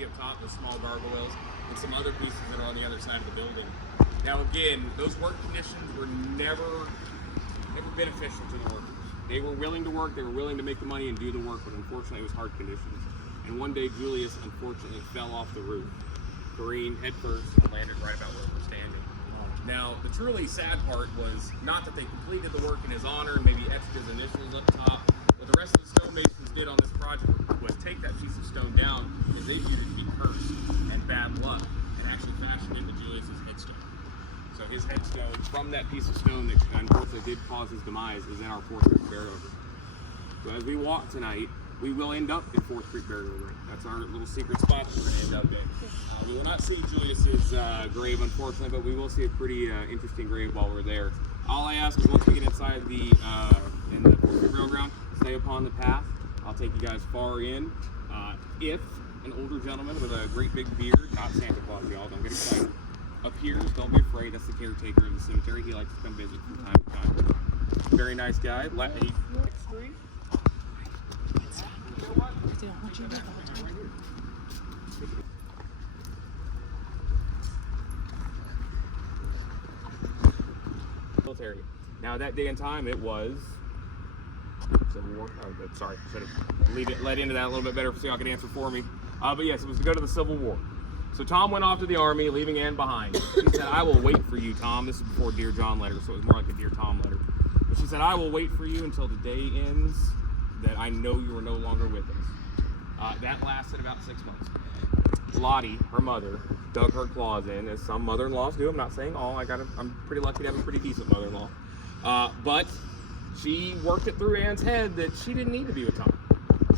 see up top, those small gargoyles, and some other pieces that are on the other side of the building. Now again, those work conditions were never beneficial to the workers. They were willing to work, they were willing to make the money and do the work, but unfortunately it was hard conditions. And one day Julius unfortunately fell off the roof, careened headfirst, and landed right about where we're standing. Now, the truly sad part was not that they completed the work in his honor and maybe etched his initials up top. What the rest of the stonemasons did on this project was take that piece of stone down because they viewed it to be cursed and bad luck, and actually fashioned into Julius's headstone. So his headstone from that piece of stone that unfortunately did cause his demise is in our 4th Creek burial ground. So as we walk tonight, we will end up in 4th Creek burial ground. That's our little secret spot that we're going to end up in. We will not see Julius's grave, unfortunately, but we will see a pretty interesting grave while we're there. All I ask is once we get inside the 4th Creek burial ground, stay upon the path. I'll take you guys far in. If an older gentleman with a great big beard, not Santa Claus, y'all, don't get excited, appears, don't be afraid. That's the caretaker of the cemetery. He likes to come visit from time to time. Very nice guy. Military. Now that day and time, it was Civil War. Oh, sorry, should have led into that a little bit better so y'all could answer for me. But yes, it was to go to the Civil War. So Tom went off to the Army, leaving Ann behind. She said, "I will wait for you, Tom." This is before Dear John letter, so it was more like a Dear Tom letter. But she said, "I will wait for you until the day ends that I know you are no longer with us." That lasted about 6 months. Lottie, her mother, dug her claws in, as some mother-in-laws do. I'm not saying all. I'm pretty lucky to have a pretty decent mother-in-law. But she worked it through Ann's head that she didn't need to be with Tom.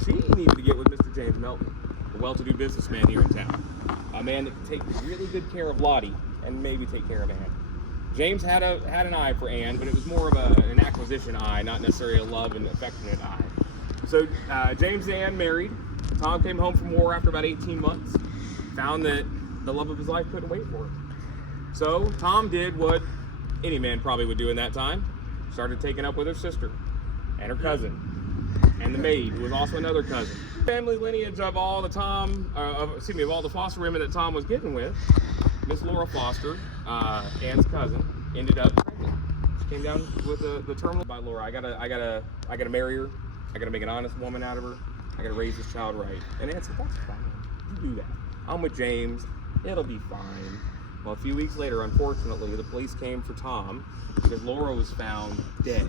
She needed to get with Mr. James Melton, a well-to-do businessman here in town. A man that could take really good care of Lottie and maybe take care of Ann. James had an eye for Ann, but it was more of an acquisition eye, not necessarily a love and affectionate eye. So James and Ann married. Tom came home from war after about 18 months, found that the love of his life couldn't wait for him. So Tom did what any man probably would do in that time, started taking up with her sister and her cousin and the maid, who was also another cousin. Family lineage of all the foster women that Tom was getting with, Miss Laura Foster, Ann's cousin, ended up pregnant. She came down with the terminal by Laura. I gotta marry her. I gotta make an honest woman out of her. I gotta raise this child right. And Ann said, "That's fine. You do that. I'm with James. It'll be fine." Well, a few weeks later, unfortunately, the police came for Tom because Laura was found dead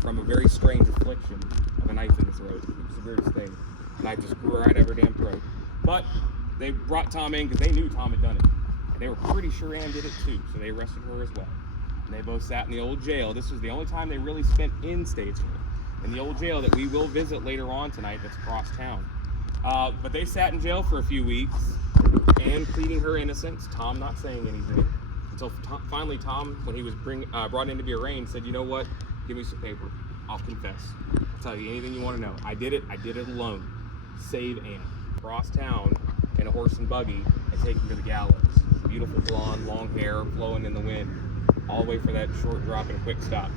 from a very strange affliction of a knife in the throat. It was the weirdest thing. The knife just grew right out of her damn throat. But they brought Tom in because they knew Tom had done it. And they were pretty sure Ann did it too, so they arrested her as well. And they both sat in the old jail. This was the only time they really spent in Statesville, in the old jail that we will visit later on tonight that's across town. But they sat in jail for a few weeks, Ann pleading her innocence, Tom not saying anything, until finally Tom, when he was brought in to be arraigned, said, "You know what, give me some paper, I'll confess. I'll tell you anything you want to know. I did it alone. Save Ann." Across town in a horse and buggy and take him to the gallows. Beautiful blonde, long hair, flowing in the wind, all the way for that short drop and quick stop.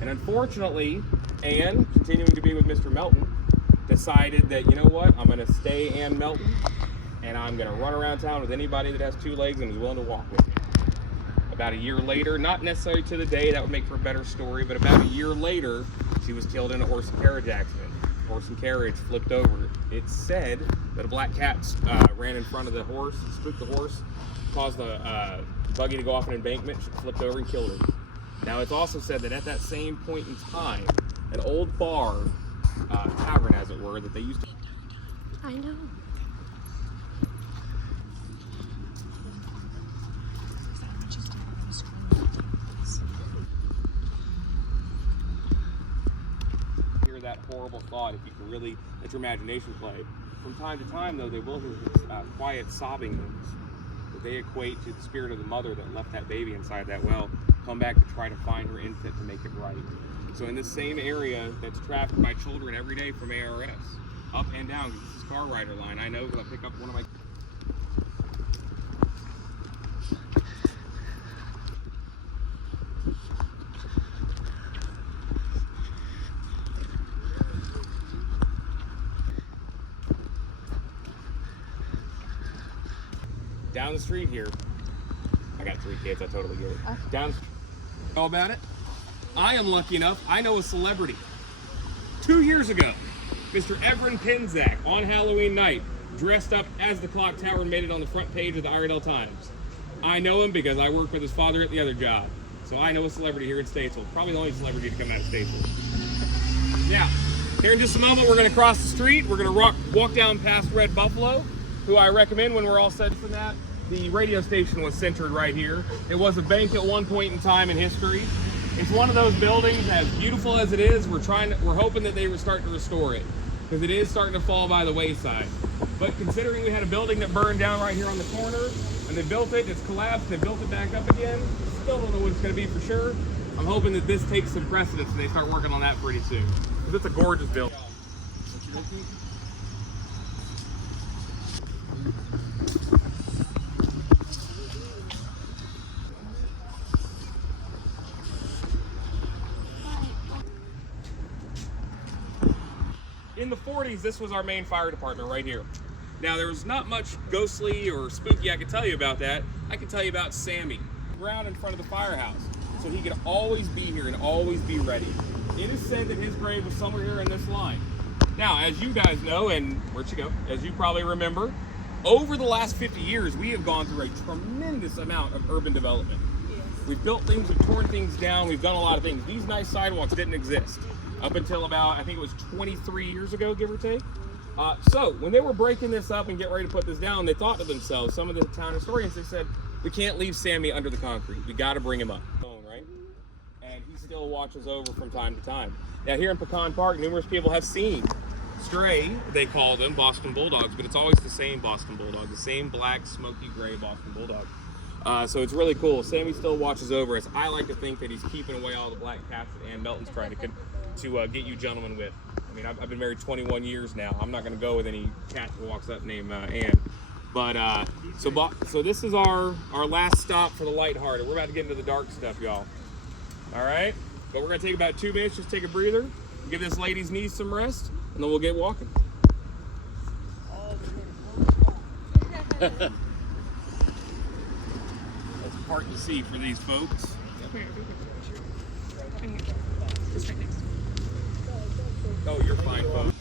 And unfortunately, Ann, continuing to be with Mr. Melton, decided that, you know what, I'm going to stay Ann Melton, and I'm going to run around town with anybody that has 2 legs and is willing to walk with me. About a year later, not necessarily to the day, that would make for a better story, but about a year later, she was killed in a horse and carriage accident. Horse and carriage flipped over. It's said that a black cat ran in front of the horse, spooked the horse, caused the buggy to go off an embankment, she flipped over and killed her. Now, it's also said that at that same point in time, an old bar, tavern as it were, that they used to... I know. Hear that horrible thought if you can really let your imagination play. From time to time, though, they will hear these quiet sobbing moans that they equate to the spirit of the mother that left that baby inside that well, come back to try to find her infant to make it right. So in this same area that's trafficked by children every day from ARS, up and down, this is car rider line. I know because I pick up one of my... Down the street here, I got 3 kids, I totally get it. Down, all about it. I am lucky enough, I know a celebrity. 2 years ago, Mr. Everin Pinzak, on Halloween night, dressed up as the clock tower and made it on the front page of the Iredell Times. I know him because I work with his father at the other job. So I know a celebrity here in Statesville. Probably the only celebrity to come out of Statesville. Now, here in just a moment, we're going to cross the street. We're going to walk down past Red Buffalo, who I recommend when we're all set for that. The radio station was centered right here. It was a bank at one point in time in history. It's one of those buildings, as beautiful as it is, we're hoping that they would start to restore it, because it is starting to fall by the wayside. But considering we had a building that burned down right here on the corner, and they built it, it's collapsed, they built it back up again, still don't know what it's going to be for sure. I'm hoping that this takes some precedence and they start working on that pretty soon, because it's a gorgeous building. In the 40s, this was our main fire department right here. Now, there was not much ghostly or spooky I could tell you about that. I can tell you about Sammy, ground in front of the firehouse, so he could always be here and always be ready. It is said that his grave was somewhere here in this line. Now, as you guys know, and where'd you go? As you probably remember, over the last 50 years, we have gone through a tremendous amount of urban development. Yes. We've built things, we've torn things down, we've done a lot of things. These nice sidewalks didn't exist up until about, I think it was 23 years ago, give or take. So when they were breaking this up and getting ready to put this down, they thought to themselves, some of the town historians, they said, we can't leave Sammy under the concrete. We got to bring him up, right? And he still watches over from time to time. Now here in Pecan Park, numerous people have seen stray, they call them, Boston Bulldogs, but it's always the same Boston Bulldog, the same black, smoky gray Boston Bulldog. So it's really cool. Sammy still watches over us. I like to think that he's keeping away all the black cats that Ann Melton's trying to get you gentlemen with. I mean, I've been married 21 years now. I'm not going to go with any cat who walks up named Ann. But so this is our last stop for the lighthearted. We're about to get into the dark stuff, y'all. All right? But we're going to take about 2 minutes, just take a breather, give this lady's knees some rest, and then we'll get walking. That's part to see for these folks. Oh, you're fine, folks.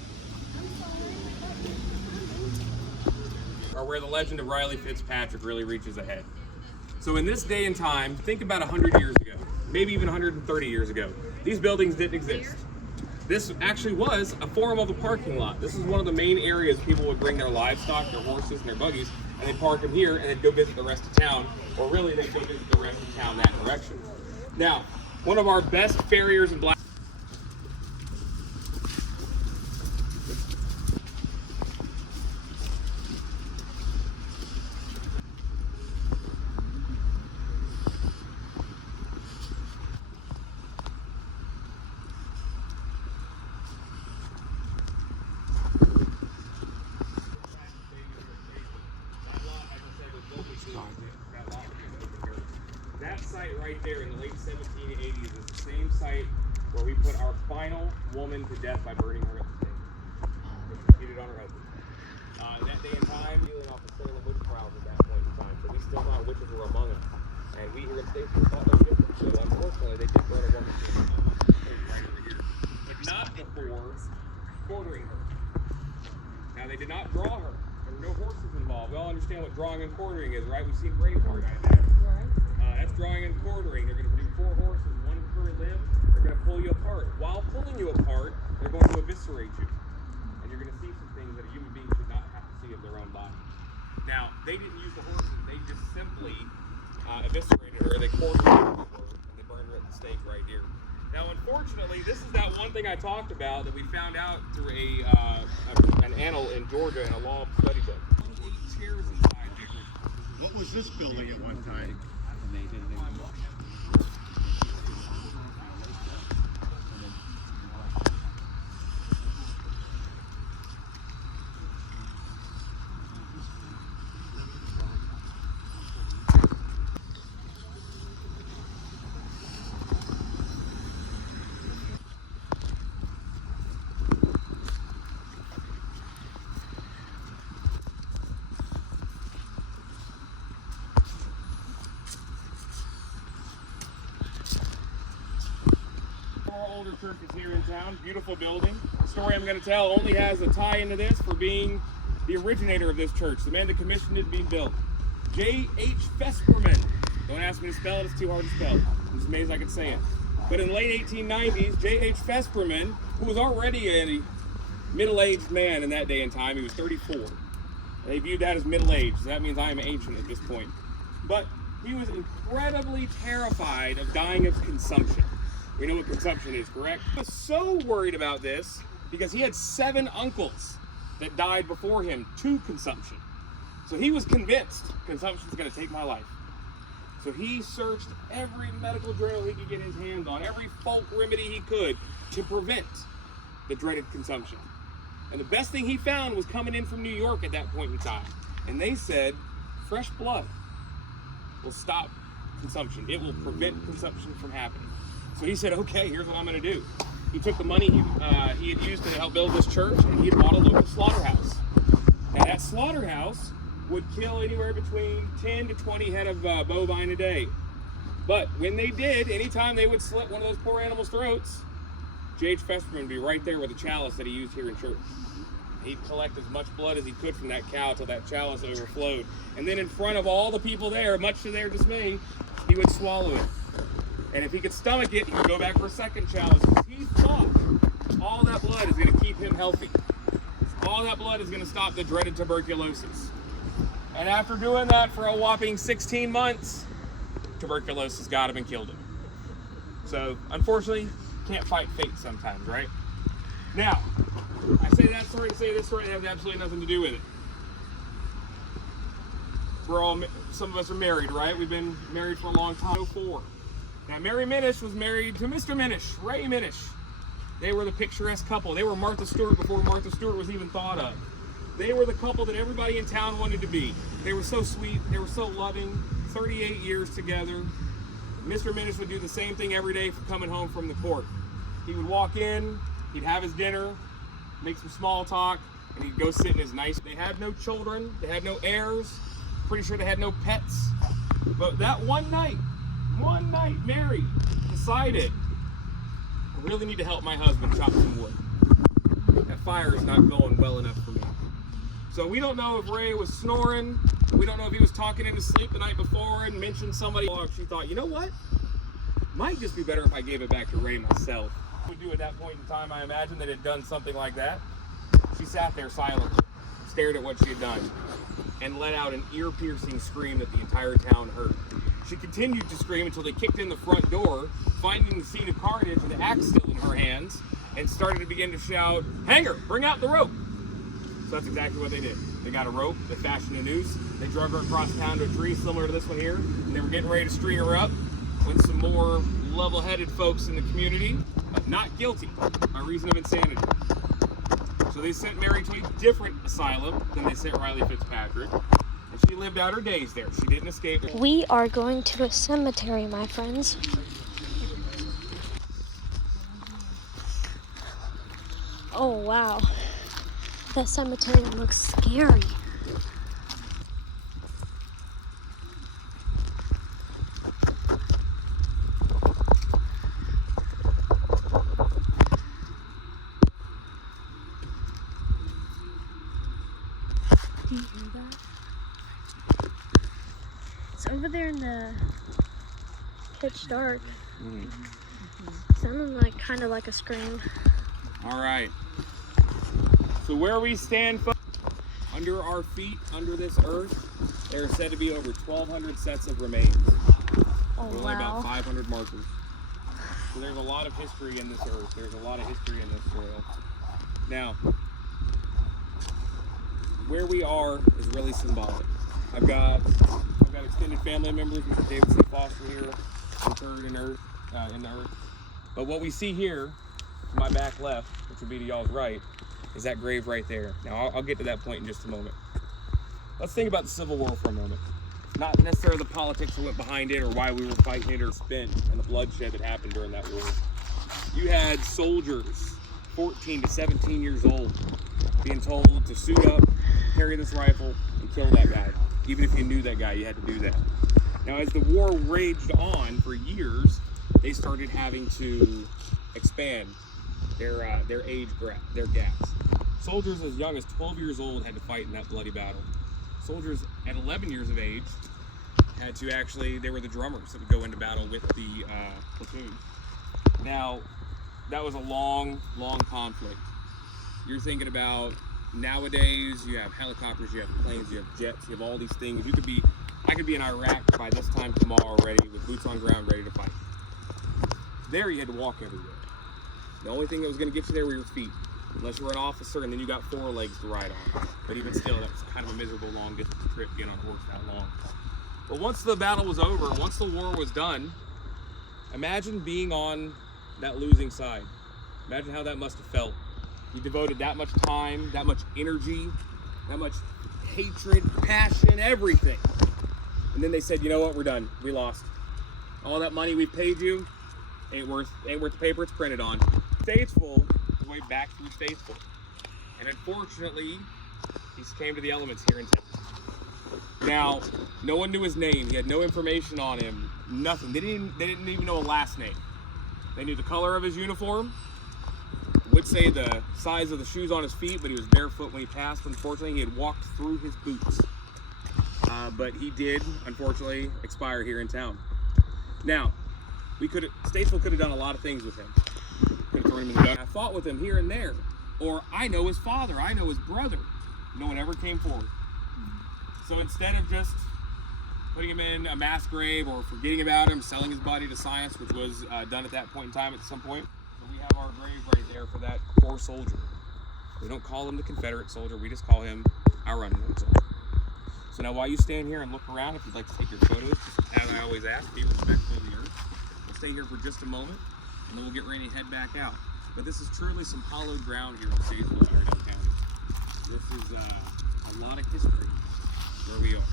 Or where the legend of Riley Fitzpatrick really reaches ahead. So in this day and time, think about 100 years ago, maybe even 130 years ago. These buildings didn't exist. This actually was a form of a parking lot. This is one of the main areas people would bring their livestock, their horses, and their buggies, and they'd park them here, and they'd go visit the rest of town, or really they'd go visit the rest of town that direction. Now, one of our best farriers in Black That site right there in the late 1780s is the same site where we put our final woman to death by burning her at the stake. Executed on her husband. That day and time, dealing off the Salem witch trials at that point in time. So we still thought witches were among us. And we here in Statesville thought no different. So unfortunately, they did burn a woman to death right over here. But not before quartering her. Now, they did not draw her. There were no horses involved. We all understand what drawing and quartering is, right? We've seen Braveheart. That's drawing and quartering. They're going to do 4 horses, 1 per limb. They're going to pull you apart. While pulling you apart, they're going to eviscerate you. And you're going to see some things that a human being should not have to see of their own body. Now, they didn't use the horses. They just simply eviscerated her. They quartered her, and they burned her at the stake right here. Now, unfortunately, this is that one thing I talked about that we found out through an annal in Georgia in a law study book. 28 chairs inside here. What was this building at one time? other churches here in town. Beautiful building. The story I'm going to tell only has a tie into this for being the originator of this church, the man that commissioned it being built. J.H. Vesperman. Don't ask me to spell it, it's too hard to spell. I'm just amazed I could say it. But in the late 1890s, J.H. Vesperman, who was already a middle-aged man in that day and time, he was 34. They viewed that as middle-aged, so that means I am ancient at this point. But he was incredibly terrified of dying of consumption. We know what consumption is, correct? He was so worried about this because he had 7 uncles that died before him to consumption. So he was convinced consumption is going to take my life. So he searched every medical journal he could get his hands on, every folk remedy he could to prevent the dreaded consumption. And the best thing he found was coming in from New York at that point in time. And they said, fresh blood will stop consumption. It will prevent consumption from happening. So he said, okay, here's what I'm going to do. He took the money he had used to help build this church, and he had bought a local slaughterhouse. And that slaughterhouse would kill anywhere between 10 to 20 head of bovine a day. But when they did, anytime they would slit one of those poor animals' throats, J.H. Festerman would be right there with a chalice that he used here in church. He'd collect as much blood as he could from that cow till that chalice overflowed. And then in front of all the people there, much to their dismay, he would swallow it. And if he could stomach it, he would go back for a second chalice. He thought all that blood is going to keep him healthy. All that blood is going to stop the dreaded tuberculosis. And after doing that for a whopping 16 months, tuberculosis got him and killed him. So, unfortunately, can't fight fate sometimes, right? Now, I say that story to say this story has absolutely nothing to do with it. Some of us are married, right? We've been married for a long time. 04. Now, Mary Minish was married to Mr. Minish, Ray Minish. They were the picturesque couple. They were Martha Stewart before Martha Stewart was even thought of. They were the couple that everybody in town wanted to be. They were so sweet. They were so loving. 38 years together. Mr. Minish would do the same thing every day for coming home from the court. He would walk in, he'd have his dinner, make some small talk, and he'd go sit in his nice... They had no children. They had no heirs. Pretty sure they had no pets. But that one night, Mary decided, I really need to help my husband chop some wood. That fire is not going well enough for me. So we don't know if Ray was snoring. We don't know if he was talking in his sleep the night before and mentioned somebody. She thought, you know what? Might just be better if I gave it back to Ray myself. Would do at that point in time, I imagine, that had done something like that. She sat there silent, stared at what she had done, and let out an ear-piercing scream that the entire town heard. She continued to scream until they kicked in the front door, finding the scene of carnage with the axe still in her hands, and started to begin to shout, "Hanger, bring out the rope!" So that's exactly what they did. They got a rope, they fashioned a noose, they drug her across town to a tree similar to this one here, and they were getting ready to string her up when some more level-headed folks in the community, not guilty by reason of insanity. So they sent Mary to a different asylum than they sent Riley Fitzpatrick. And she lived out her days there. She didn't escape. We are going to a cemetery, my friends. Oh, wow. That cemetery looks scary. Do you hear that? It's over there in the pitch dark. Sounding like kind of like a scream. All right. So where we stand, under our feet, under this earth, there are said to be over 1,200 sets of remains. Oh, Only wow. about 500 markers. So there's a lot of history in this earth. There's a lot of history in this soil. Now, where we are is really symbolic. I've got extended family members, Mr. David C. Foster here, interred in the earth. But what we see here, to my back left, which would be to y'all's right, is that grave right there. Now, I'll get to that point in just a moment. Let's think about the Civil War for a moment. Not necessarily the politics that went behind it or why we were fighting it or spent and the bloodshed that happened during that war. You had soldiers, 14 to 17 years old, being told to suit up, carry this rifle, and kill that guy. Even if you knew that guy, you had to do that. Now, as the war raged on for years, they started having to expand their their gaps. Soldiers as young as 12 years old had to fight in that bloody battle. Soldiers at 11 years of age had to they were the drummers that would go into battle with the platoon. Now, that was a long, long conflict. You're thinking about nowadays, you have helicopters, you have planes, you have jets, you have all these things. I could be in Iraq by this time tomorrow already with boots on ground ready to fight. There you had to walk everywhere. The only thing that was going to get you there were your feet, unless you were an officer and then you got 4 legs to ride on. But even still, that was kind of a miserable long distance trip getting on a horse that long. But once the battle was over, once the war was done, imagine being on that losing side. Imagine how that must have felt. You devoted that much time, that much energy, that much hatred, passion, everything. And then they said, you know what, we're done. We lost. All that money we paid you ain't worth the paper it's printed on. Statesville is way back through Statesville. And unfortunately, he came to the elements here in town. Now, no one knew his name. He had no information on him. Nothing. They didn't even know a last name. They knew the color of his uniform. Would say the size of the shoes on his feet, but he was barefoot when he passed. Unfortunately, he had walked through his boots. But he did, unfortunately, expire here in town. Now, Statesville could have done a lot of things with him. Could have thrown him in the gun. I fought with him here and there. Or I know his father, I know his brother. No one ever came forward. So instead of just putting him in a mass grave or forgetting about him, selling his body to science, which was done at that point in time at some point, so we have our grave right there for that poor soldier. We don't call him the Confederate soldier, we just call him our unknown soldier. So now while you stand here and look around, if you'd like to take your photos, just as I always ask, be respectful of the earth. We'll stay here for just a moment, and then we'll get ready to head back out. But this is truly some hallowed ground here in Statesville, Iredell County. This is a lot of history where we are.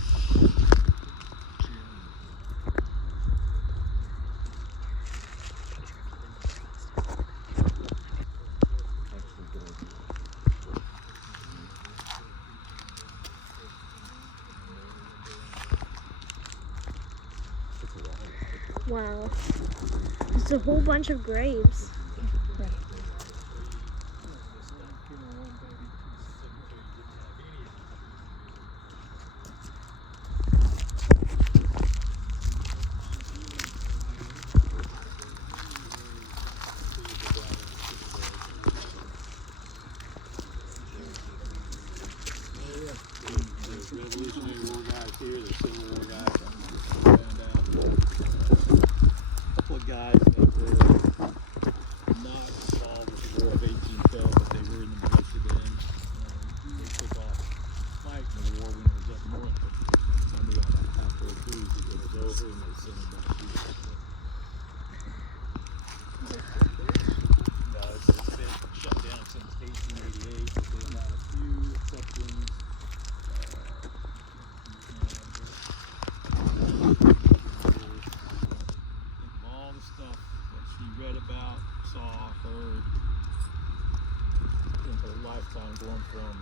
Wow. It's a whole bunch of graves. Revolutionary War guys here, the Civil War guys. And a couple of guys that were not involved with the War of 1812, but they were in the militia then. They took off fighting the war when it was up north, but somebody got about halfway through it was over and they sent them back to it's been shut down since 1888, but they've had a few exceptions. All the stuff that she read about, saw, heard in her lifetime, going from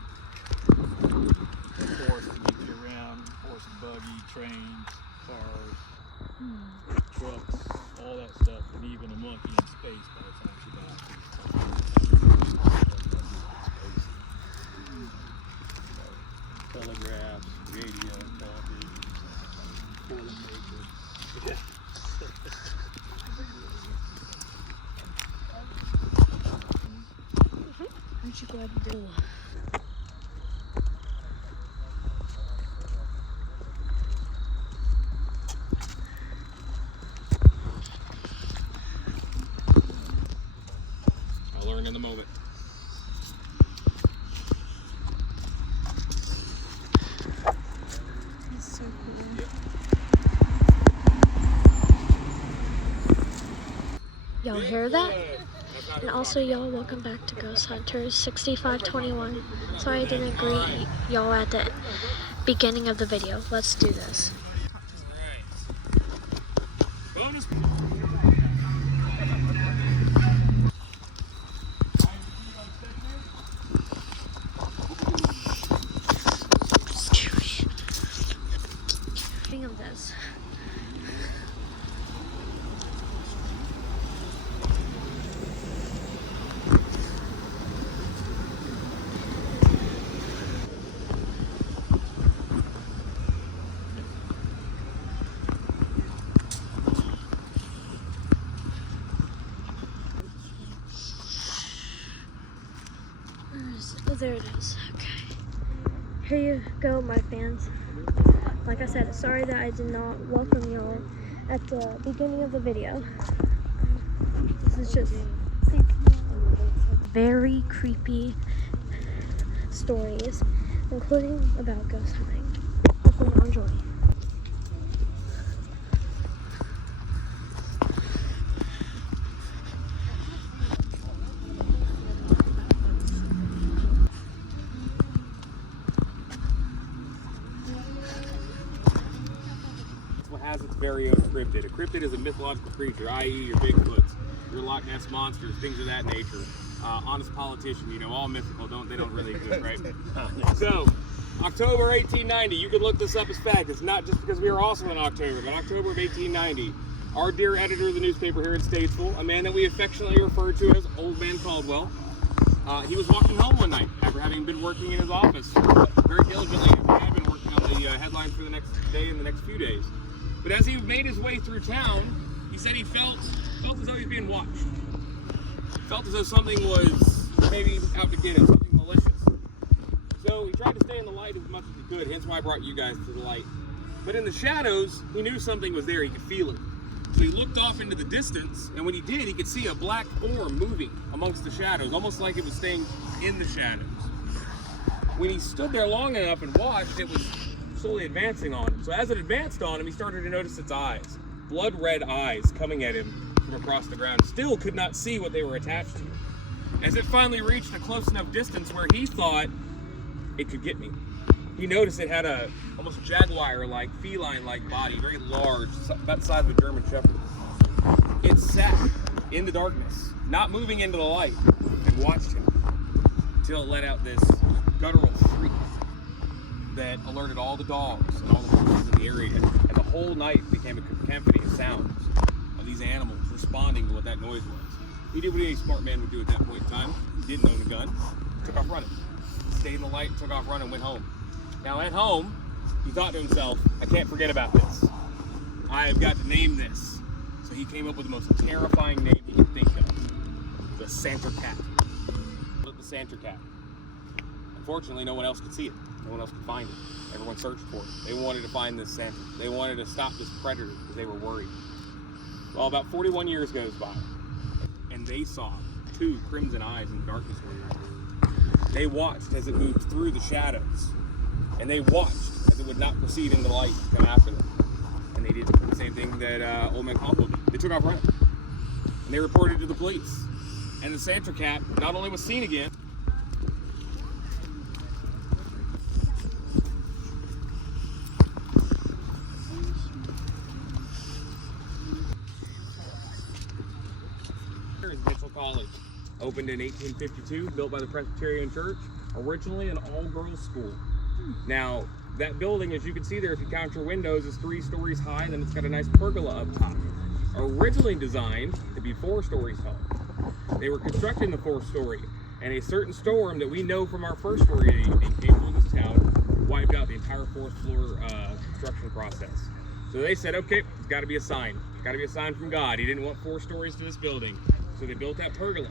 a horse to get you around, horse and buggy, trains, cars, trucks, all that stuff, and even a monkey in space by the time she got out there. Telegraphs, radio, television, toilet paper. Yeah. Aren't you glad you did? I'll learn in the moment. That's so cool. Yep. Y'all hear that? And also, y'all, welcome back to Ghost Hunters 6521. Sorry I didn't greet y'all at the beginning of the video. Let's do this. Bonus. Think of this. there it is. Okay. Here you go, my fans. Like I said, sorry that I did not welcome y'all at the beginning of the video. This is just very creepy stories, including about ghost hunting. Hopefully you'll enjoy. Has its very own cryptid. A cryptid is a mythological creature, i.e. your Bigfoots, your Loch Ness monsters, things of that nature. Honest politician, you know, all mythical. They don't really exist, right? So, October 1890. You can look this up as fact. It's not just because we are also in October, but October of 1890. Our dear editor of the newspaper here in Statesville, a man that we affectionately refer to as Old Man Caldwell, he was walking home one night after having been working in his office very diligently. He had been working on the headlines for the next day and the next few days. But as he made his way through town, he said he felt as though he was being watched. Felt as though something was maybe out to get him, something malicious. So he tried to stay in the light as much as he could, hence why I brought you guys to the light. But in the shadows, he knew something was there, he could feel it. So he looked off into the distance, and when he did, he could see a black form moving amongst the shadows, almost like it was staying in the shadows. When he stood there long enough and watched, it was slowly advancing on him. So as it advanced on him, he started to notice its eyes, blood red eyes coming at him from across the ground. Still could not see what they were attached to. As it finally reached a close enough distance where he thought it could get me, he noticed it had a almost jaguar-like, feline-like body, very large, about the size of a German Shepherd. It sat in the darkness, not moving into the light, and watched him until it let out this guttural shriek that alerted all the dogs and all the horses in the area, and the whole night became a cacophony of sounds of these animals responding to what that noise was. He did what any smart man would do at that point in time. He didn't own a gun, took off running. Stayed in the light, took off running, went home. Now at home, he thought to himself, I can't forget about this. I have got to name this. So he came up with the most terrifying name he could think of. The Santa Cat. The Santa Cat. Unfortunately, no one else could see it. No one else could find it. Everyone searched for it. They wanted to find this Santa. They wanted to stop this predator because they were worried. Well, about 41 years goes by, and they saw two crimson eyes in the darkness. They watched as it moved through the shadows, and they watched as it would not proceed into the light to come after them. And they did the same thing that Old Man Caldwell did. They took off running, and they reported to the police. And the Santa Cat not only was seen again, College, opened in 1852, built by the Presbyterian Church, originally an all-girls school. Now, that building, as you can see there, if you count your windows, is 3 stories high, and then it's got a nice pergola up top. Originally designed to be 4 stories tall. They were constructing the 4th story, and a certain storm that we know from our first story of the evening came through this town, wiped out the entire 4th floor construction process. So they said, okay, it's got to be a sign. It's got to be a sign from God. He didn't want 4 stories to this building. So they built that pergola.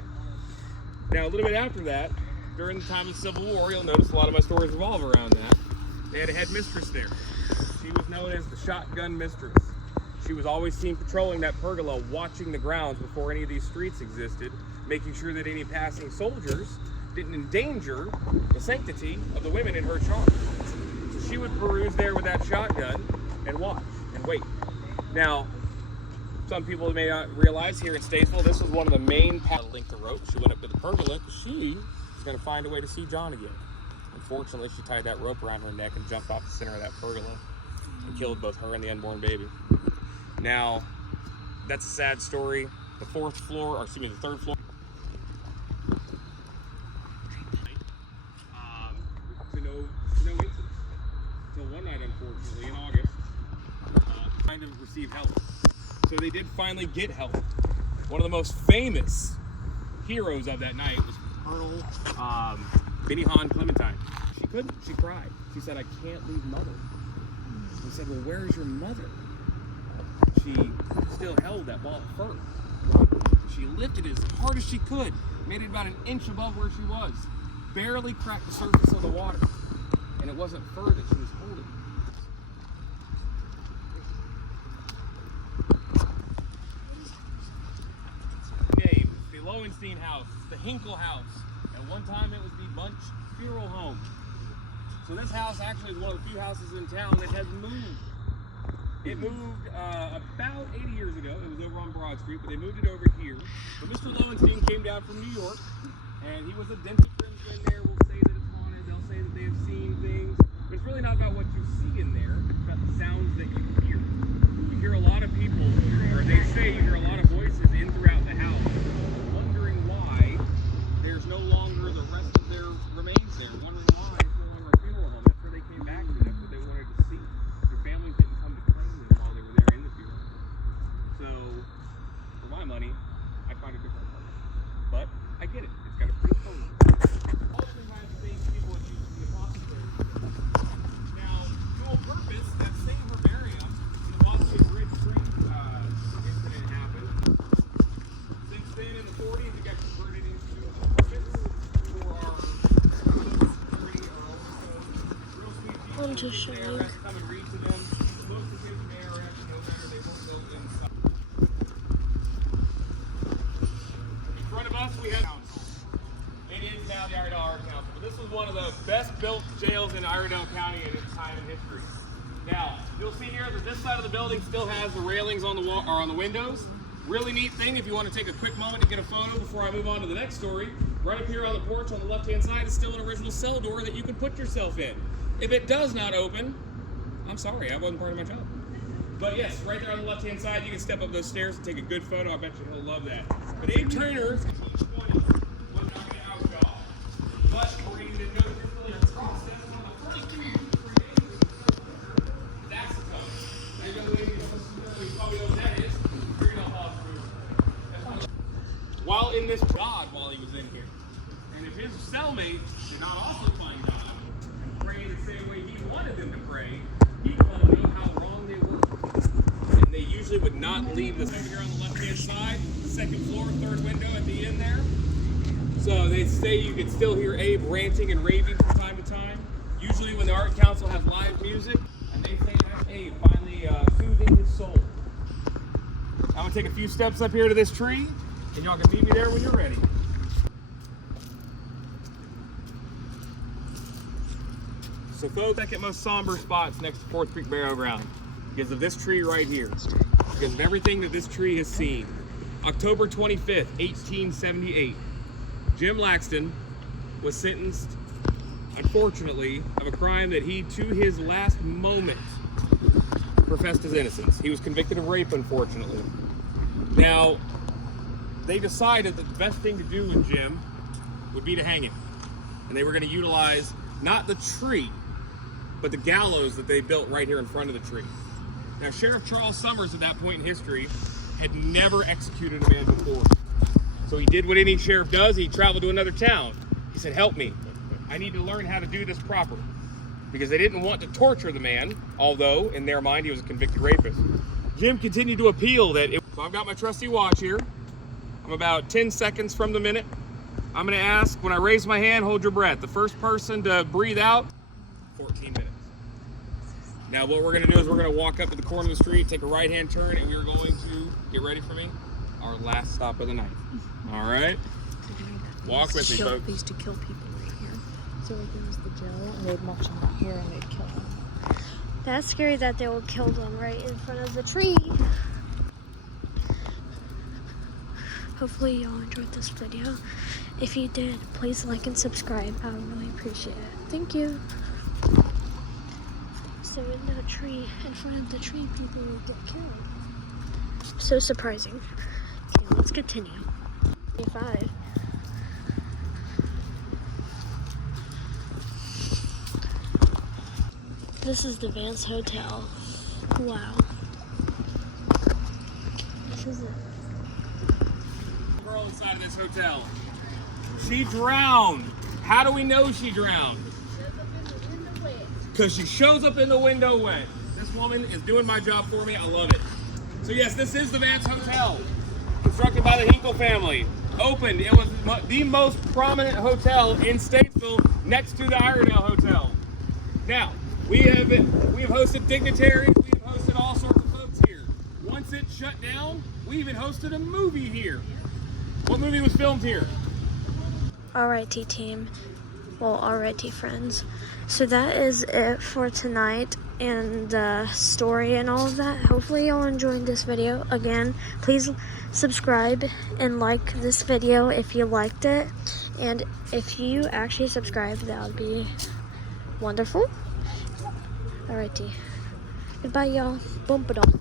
Now, a little bit after that, during the time of the Civil War, you'll notice a lot of my stories revolve around that. They had a head mistress there. She was known as the Shotgun Mistress. She was always seen patrolling that pergola, watching the grounds before any of these streets existed, making sure that any passing soldiers didn't endanger the sanctity of the women in her charge. So she would peruse there with that shotgun and watch and wait. Now, some people may not realize here in Statesville, this was one of the main paths. Link the rope. She went up to the pergola because she was going to find a way to see John again. Unfortunately, she tied that rope around her neck and jumped off the center of that pergola and killed both her and the unborn baby. Now, that's a sad story. The 4th floor, or excuse me, the 3rd floor. To no incidents. Until one night, unfortunately, in August, kind of received help. So they did finally get help. One of the most famous heroes of that night was Colonel Benny Hahn Clementine. She couldn't. She cried. She said, I can't leave Mother. He said, well, where's your mother? She still held that ball of fur. She lifted it as hard as she could, made it about an inch above where she was. barely cracked the surface of the water. And it wasn't fur that she was holding. Name, the Lowenstein house, the Hinkle house. At one time it was the Bunch Funeral Home. So this house actually is one of the few houses in town that has moved. It moved about 80 years ago. It was over on Broad Street, but they moved it over here. So Mr. Lowenstein came down from New York, and he was a dental fringe in there. Will say that it's haunted. They'll say that they have seen things. But it's really not about what you see in there. It's about the sounds that you hear. You hear a lot of people, or they say you hear a lot of voices in throughout the house, wondering why there's no longer the rest of their remains there. Wondering why it's no longer a funeral home. That's where they came back to. That's what they wanted to see. Their families didn't come to claim them while they were there in the funeral home. So, for my money, I find a different home. But I get it. It's got a pretty photo. Also, kind of things people would use to be apothecary. Now, dual purpose, that same herbarium, the Boston Bridge Tree incident happened. Since then, in the 40s, it got converted into purpose for our security, our real sweet people. I'm just showing you. Come and read to them. Most of the kids in the ARF know better. They won't go inside. In front of us, we have council. It is now the Iredell Art Council. But this was one of the best built jails in Iredell County in its time in history. Now, you'll see here that this side of the building still has the railings on the wall or on the windows. Really neat thing if you want to take a quick moment to get a photo before I move on to the next story. Right up here on the porch on the left-hand side is still an original cell door that you can put yourself in. If it does not open, I'm sorry, I wasn't part of my job. But yes, right there on the left-hand side, you can step up those stairs and take a good photo. I bet you he'll love that. But Abe Turner was not going to outjaw. But according to the notice process, on the first 2 days, that's the code. That young lady, you probably know what that is. Figured out how to do it. While in this God, while he was in here. And if his cellmate did not also find God and pray the same way he wanted them to pray, he would let them know how wrong they were. And they usually would not leave this over here on the left-hand side, second floor, third window at the end there. So they say you can still hear Abe ranting and raving from time to time. Usually when the Art Council has live music, and they say that's Abe finally soothing his soul. I'm gonna take a few steps up here to this tree, and y'all can meet me there when you're ready. So folks, second most somber spots next to 4th Creek Burial Ground because of this tree right here, because of everything that this tree has seen. October 25th, 1878, Jim Laxton was sentenced, unfortunately, of a crime that he, to his last moment, professed his innocence. He was convicted of rape, unfortunately. Now, they decided that the best thing to do with Jim would be to hang him. And they were going to utilize not the tree, but the gallows that they built right here in front of the tree. Now, Sheriff Charles Summers at that point in history had never executed a man before. So he did what any sheriff does. He traveled to another town. He said, help me. I need to learn how to do this proper. Because they didn't want to torture the man, although in their mind he was a convicted rapist. Jim continued to appeal that so I've got my trusty watch here. I'm about 10 seconds from the minute. I'm gonna ask, when I raise my hand, hold your breath. The first person to breathe out, 14 minutes. Now what we're gonna do is we're gonna walk up to the corner of the street, take a right-hand turn, and we're going to, get ready for me, our last stop of the night. All right? Walk with me, folks. They used to kill people right here. So like there was the jail, and they'd march them right here, and they'd kill them. That's scary that they will kill them right in front of the tree. Hopefully y'all enjoyed this video. If you did, please like and subscribe. I would really appreciate it. Thank you. So in the tree, in front of the tree, people would get killed. So surprising. Okay, let's continue. 25. This is the Vance Hotel. Wow. This is it. Girl inside of this hotel. She drowned. How do we know she drowned? Because she shows up in the window wet. This woman is doing my job for me. I love it. So yes, this is the Vance Hotel, constructed by the Hinkle family. opened. It was the most prominent hotel in Statesville, next to the Iredale Hotel. Now, we have hosted dignitaries, we have hosted all sorts of folks here. Once it shut down, we even hosted a movie here. What movie was filmed here? Alrighty team, well alrighty friends, so that is it for tonight and the story and all of that. Hopefully y'all enjoyed this video. Again, please subscribe and like this video if you liked it, and if you actually subscribe, that would be wonderful. Alrighty, goodbye y'all. Boom ba dum.